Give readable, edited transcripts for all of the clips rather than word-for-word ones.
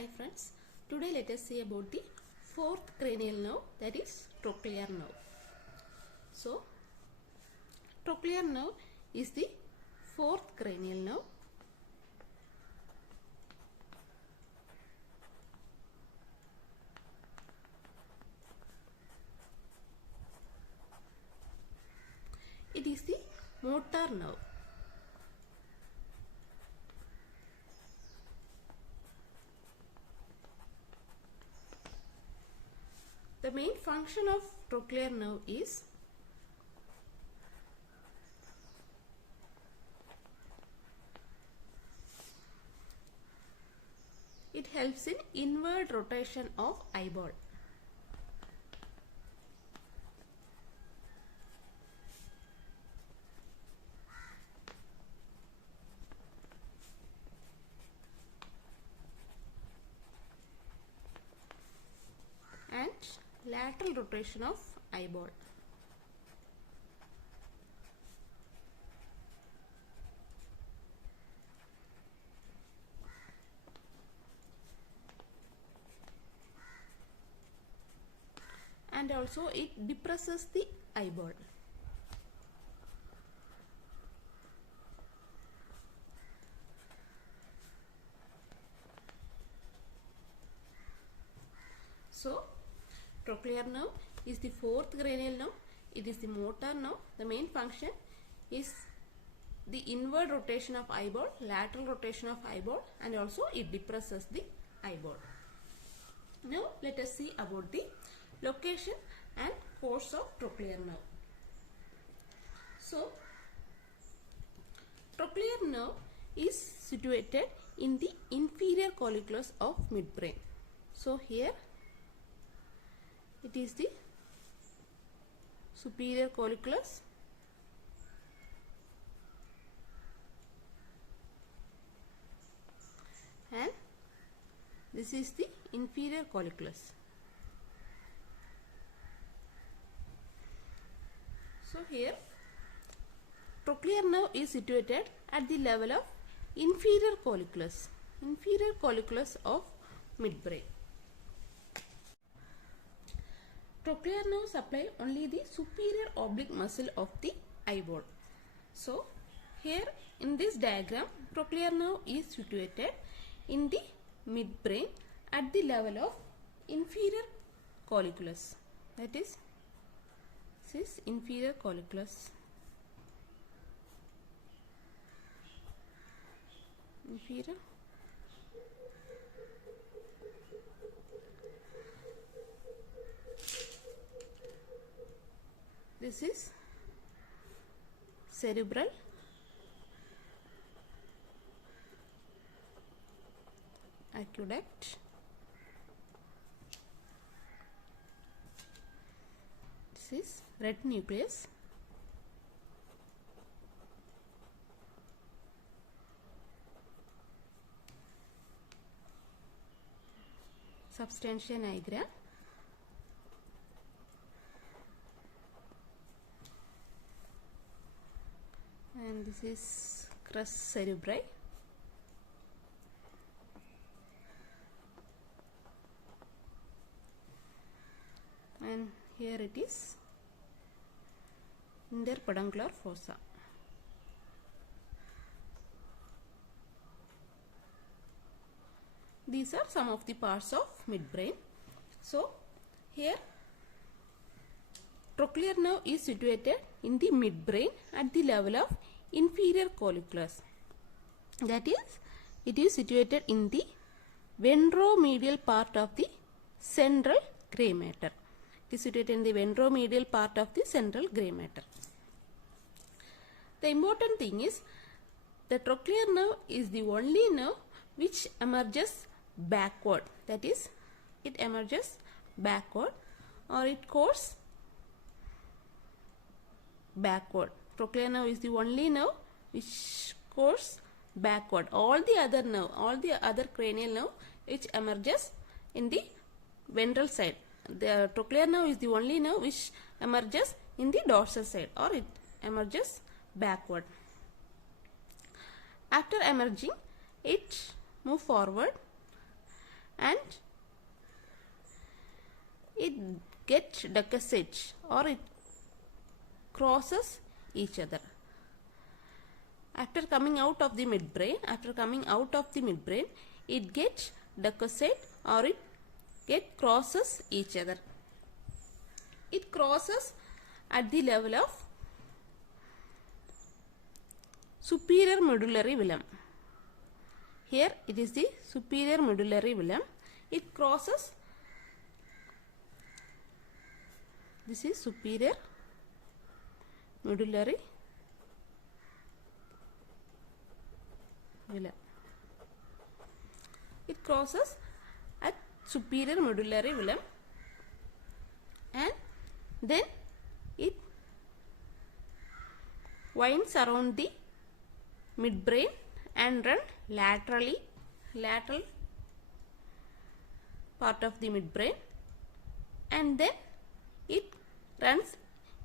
Hi friends, today let us see about the fourth cranial nerve, that is trochlear nerve. So, trochlear nerve is the fourth cranial nerve. It is the motor nerve. The main function of trochlear nerve is it helps in inward rotation of eyeball. And lateral rotation of eyeball. And also it depresses the eyeball. So, trochlear nerve is the fourth cranial nerve. It is the motor nerve. The main function is the inward rotation of eyeball, lateral rotation of eyeball, and also it depresses the eyeball. Now, let us see about the location and course of trochlear nerve. So, trochlear nerve is situated in the inferior colliculus of midbrain. So, here it is the superior colliculus and this is the inferior colliculus. So here trochlear nerve is situated at the level of inferior colliculus of midbrain. Trochlear nerve supply only the superior oblique muscle of the eyeball. So here in this diagram, trochlear nerve is situated in the midbrain at the level of inferior colliculus. That is, this is inferior colliculus. Inferior. This is cerebral. Aqueduct. This is red nucleus. Substantia nigra. And this is crus cerebri. And here it is interpeduncular fossa. These are some of the parts of midbrain. So here trochlear nerve is situated in the midbrain at the level of inferior colliculus. That is, it is situated in the ventromedial part of the central gray matter. It is situated in the ventromedial part of the central gray matter. The important thing is the trochlear nerve is the only nerve which emerges backward. That is, it emerges backward or it courses backward. Trochlear nerve is the only nerve which courses backward. All the other cranial nerve which emerges in the ventral side. The trochlear nerve is the only nerve which emerges in the dorsal side or it emerges backward. After emerging, it moves forward and it gets decussate or it crosses each other. After coming out of the midbrain, it gets decussate or it crosses each other. It crosses at the level of superior medullary velum. Here it is the superior medullary velum. It crosses, this is superior medullary velum. It crosses at superior medullary velum and then it winds around the midbrain and run lateral part of the midbrain, and then it runs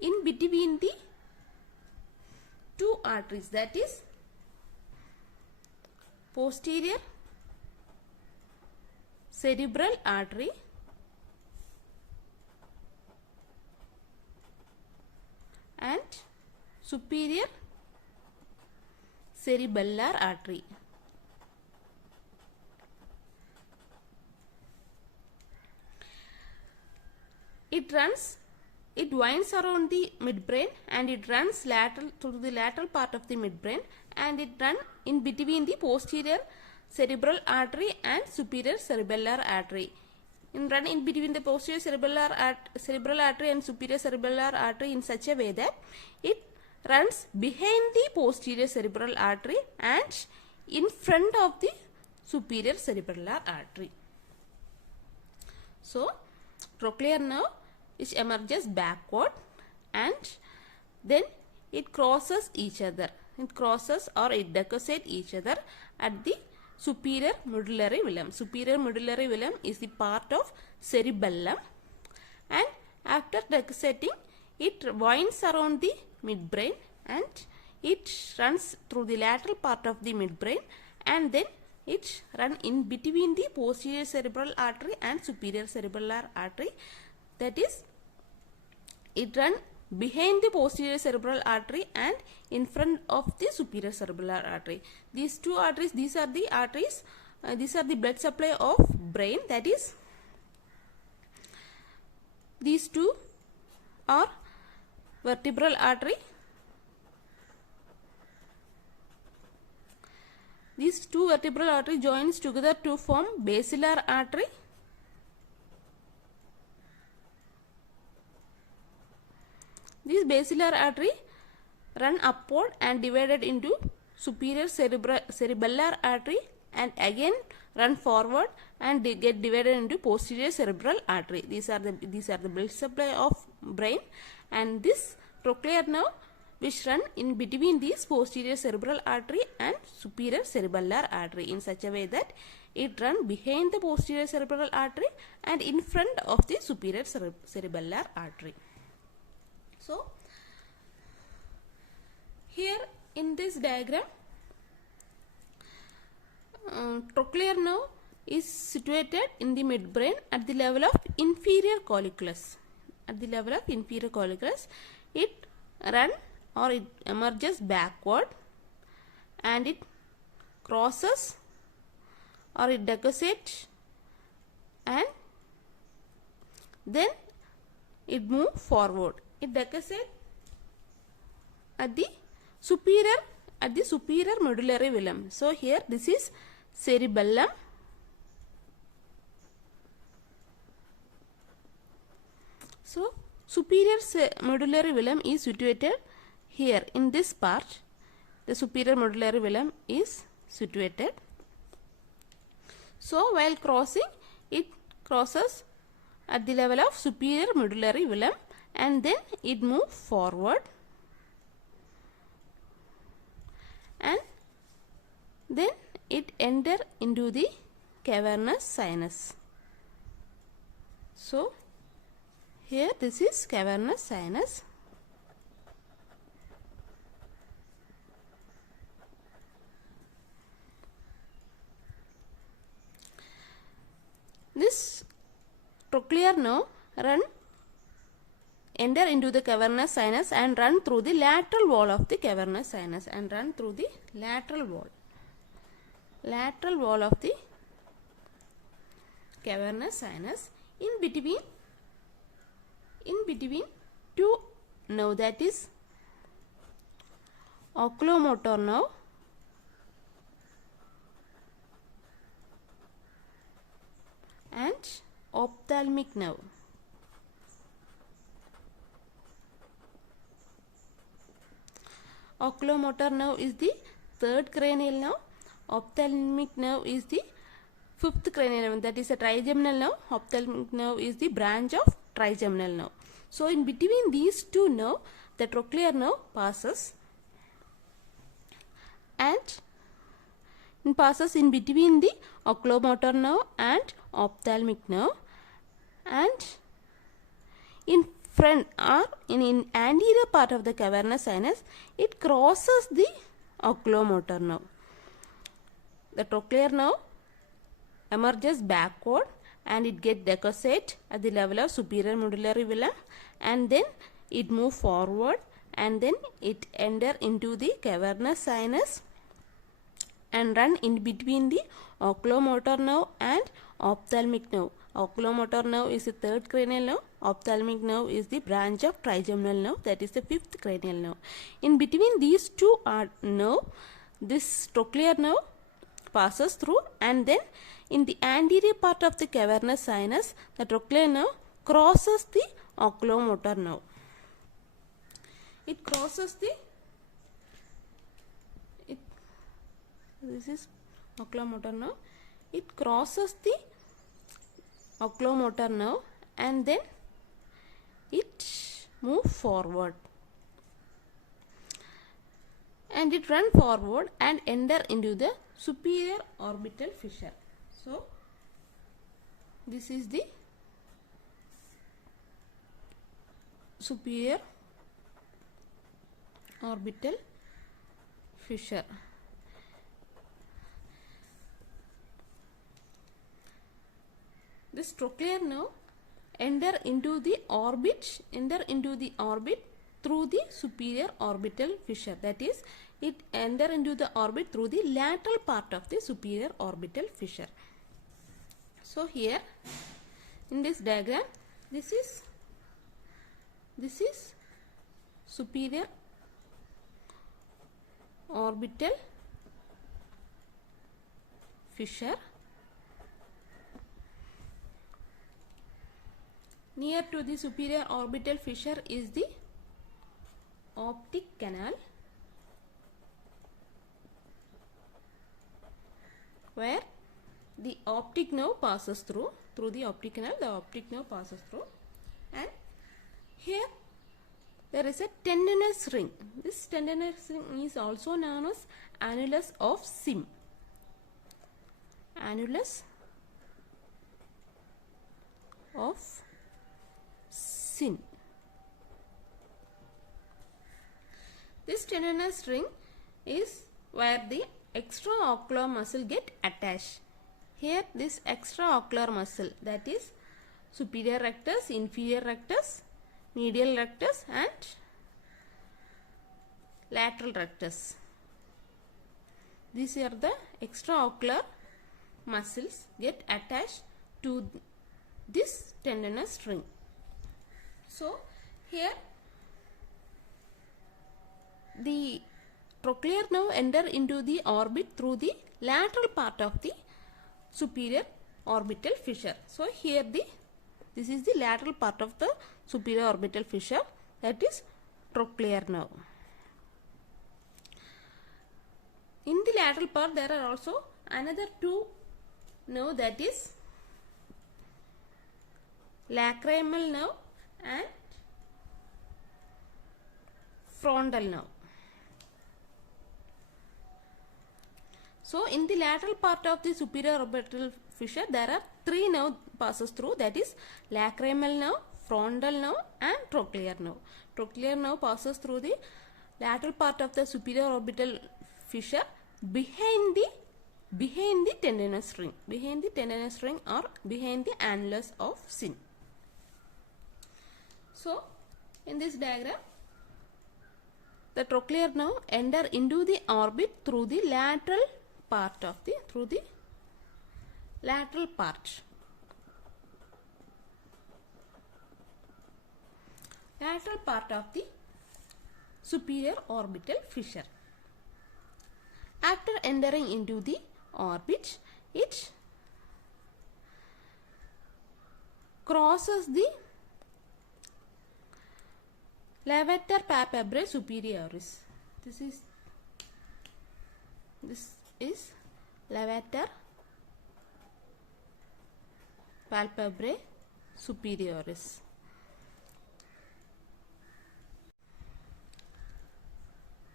in between the two arteries, that is posterior cerebral artery and superior cerebellar artery. It winds around the midbrain and it runs lateral to the lateral part of the midbrain, and it runs in between the posterior cerebral artery and superior cerebellar artery. In between the posterior cerebral artery and superior cerebellar artery in such a way that it runs behind the posterior cerebral artery and in front of the superior cerebellar artery. So, trochlear nerve which emerges backward and then it crosses each other. It crosses or it decussates each other at the superior medullary velum. Superior medullary velum is the part of cerebellum, and after decussating it winds around the midbrain and it runs through the lateral part of the midbrain, and then it runs in between the posterior cerebral artery and superior cerebellar artery, that is it runs behind the posterior cerebral artery and in front of the superior cerebellar artery. These two arteries, these are the arteries, these are the blood supply of brain, that is these two are vertebral artery. These two vertebral artery joins together to form basilar artery. This basilar artery run upward and divided into superior cerebellar artery and again run forward and get divided into posterior cerebral artery. These are the blood supply of brain, and this trochlear nerve which run in between these posterior cerebral artery and superior cerebellar artery in such a way that it run behind the posterior cerebral artery and in front of the superior cerebellar artery. So, here in this diagram, trochlear nerve is situated in the midbrain at the level of inferior colliculus. At the level of inferior colliculus, it runs or it emerges backward and it crosses or it decussates and then it moves forward. It decussates at the superior medullary velum. So here this is cerebellum. So superior medullary velum is situated here in this part. The superior medullary velum is situated. So while crossing, it crosses at the level of superior medullary velum and then it moves forward and then it enter into the cavernous sinus. So here this is cavernous sinus. trochlear nerve enter into the cavernous sinus and run through the lateral wall of the cavernous sinus of the cavernous sinus in between two nerve, that is oculomotor nerve and ophthalmic nerve. Oculomotor nerve is the third cranial nerve. Ophthalmic nerve is the fifth cranial nerve, that is a trigeminal nerve. Ophthalmic nerve is the branch of trigeminal nerve. So in between these two nerve, the trochlear nerve passes and passes in between the oculomotor nerve and ophthalmic nerve, and in front or in anterior part of the cavernous sinus, it crosses the oculomotor nerve. The trochlear nerve emerges backward and it gets decussate at the level of superior medullary villi, and then it move forward and then it enter into the cavernous sinus and run in between the oculomotor nerve and ophthalmic nerve. Oculomotor nerve is the third cranial nerve. Ophthalmic nerve is the branch of trigeminal nerve, that is the fifth cranial nerve. In between these two nerve, this trochlear nerve passes through, and then in the anterior part of the cavernous sinus, the trochlear nerve crosses the oculomotor nerve. It crosses the this is oculomotor nerve. It crosses the oculomotor nerve and then it move forward and it run forward and enter into the superior orbital fissure. So this is the superior orbital fissure. This trochlear nerve enter into the orbit through the superior orbital fissure, that is it enter into the orbit through the lateral part of the superior orbital fissure. So here in this diagram, this is superior orbital fissure. Near to the superior orbital fissure is the optic canal, where the optic nerve passes through the optic canal. The optic nerve passes through, and here there is a tendinous ring. This tendinous ring is also known as annulus of Sim. Annulus of Sim. This tendinous ring is where the extraocular muscle get attached. Here this extraocular muscle, that is superior rectus, inferior rectus, medial rectus and lateral rectus. These are the extraocular muscles get attached to this tendinous ring. So here the trochlear nerve enter into the orbit through the lateral part of the superior orbital fissure. So here this is the lateral part of the superior orbital fissure, that is trochlear nerve. In the lateral part there are also another two nerve, that is lacrimal nerve and frontal nerve. So in the lateral part of the superior orbital fissure there are three nerve passes through, that is lacrimal nerve, frontal nerve and trochlear nerve. Trochlear nerve passes through the lateral part of the superior orbital fissure behind the tendinous ring, or behind the annulus of Sim. So in this diagram, the trochlear nerve enter into the orbit through the lateral part of the lateral part of the superior orbital fissure. After entering into the orbit, it crosses the levator palpebrae superioris. This is levator palpebrae superioris.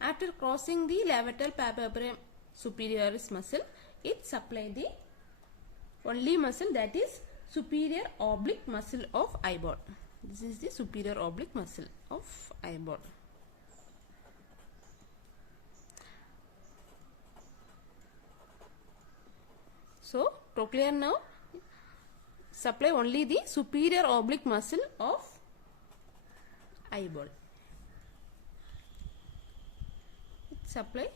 After crossing the levator palpebrae superioris muscle, it supplies the only muscle, that is superior oblique muscle of eyeball. This is the superior oblique muscle of eyeball. So trochlear nerve supply only the superior oblique muscle of eyeball. It supply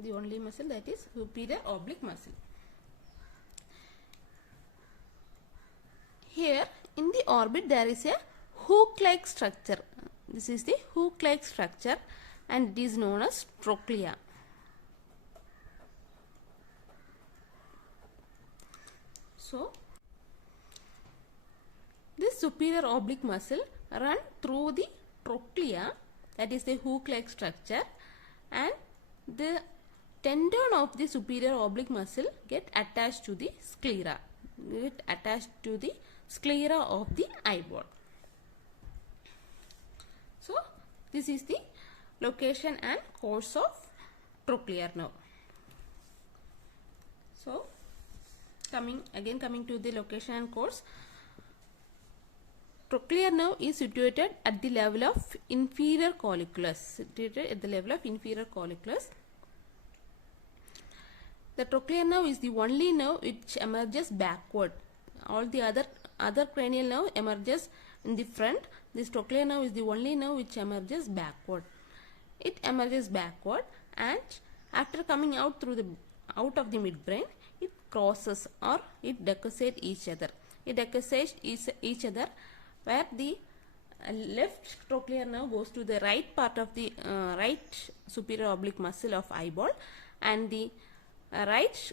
the only muscle, that is superior oblique muscle. Here in the orbit there is a hook-like structure. This is the hook-like structure and it is known as trochlea. So this superior oblique muscle run through the trochlea, that is the hook-like structure, and the tendon of the superior oblique muscle get attached to the sclera, of the eyeball. So this is the location and course of trochlear nerve. So coming to the location and course, trochlear nerve is situated at the level of inferior colliculus. The trochlear nerve is the only nerve which emerges backward. All the other cranial nerve emerges in the front. This trochlear nerve is the only nerve which emerges backward. It emerges backward, and after coming out of the midbrain, it crosses or it decussate each other. It decussates each other, where the left trochlear nerve goes to the right part of the right superior oblique muscle of eyeball, and the right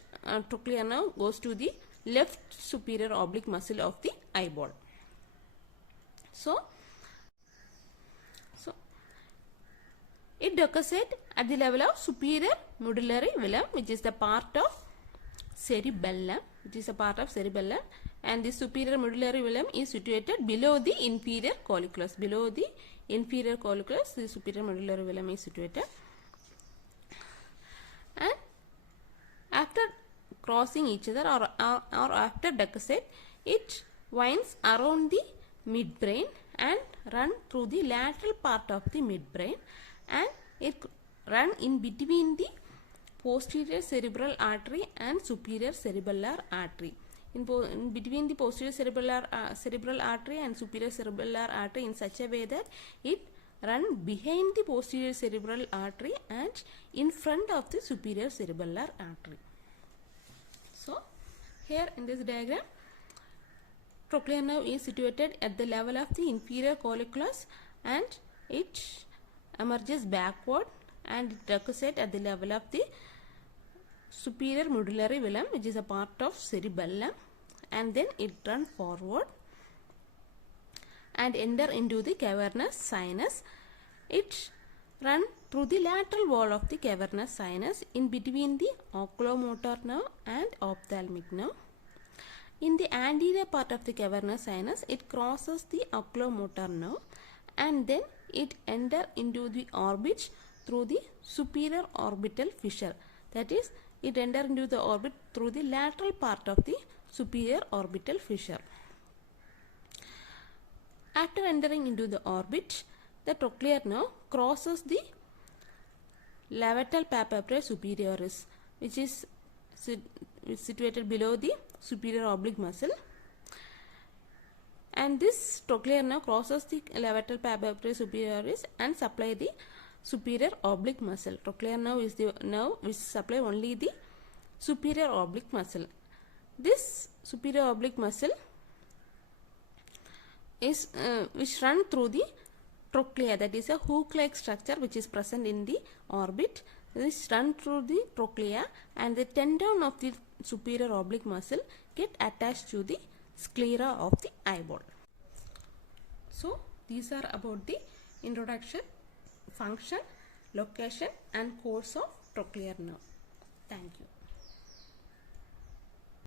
trochlear nerve goes to the left superior oblique muscle of the eyeball. So it decussates at the level of superior medullary velum, which is the part of cerebellum. And the superior medullary velum is situated below the inferior colliculus. The superior medullary velum is situated. And after crossing each other or after decussate, it winds around the midbrain and run through the lateral part of the midbrain, and it run in between the posterior cerebral artery and superior cerebellar artery. In between the posterior cerebral artery and superior cerebellar artery in such a way that it run behind the posterior cerebral artery and in front of the superior cerebellar artery. So here in this diagram, trochlear nerve is situated at the level of the inferior colliculus, and it emerges backward and it decussates at the level of the superior medullary velum, which is a part of cerebellum, and then it runs forward and enter into the cavernous sinus. It run through the lateral wall of the cavernous sinus in between the oculomotor nerve and ophthalmic nerve. In the anterior part of the cavernous sinus, it crosses the oculomotor nerve, and then it enter into the orbit through the superior orbital fissure. That is, it enter into the orbit through the lateral part of the superior orbital fissure. After entering into the orbit, the trochlear nerve crosses the levator palpebrae superioris, which is situated below the superior oblique muscle. and this trochlear nerve crosses the levator palpebrae superioris and supply the superior oblique muscle. Trochlear nerve is the nerve which supply only the superior oblique muscle. This superior oblique muscle is which run through the trochlea, that is a hook-like structure which is present in the orbit. This run through the trochlea, and the tendon of the superior oblique muscle get attached to the sclera of the eyeball. So these are about the introduction, function, location and course of trochlear nerve. Thank you.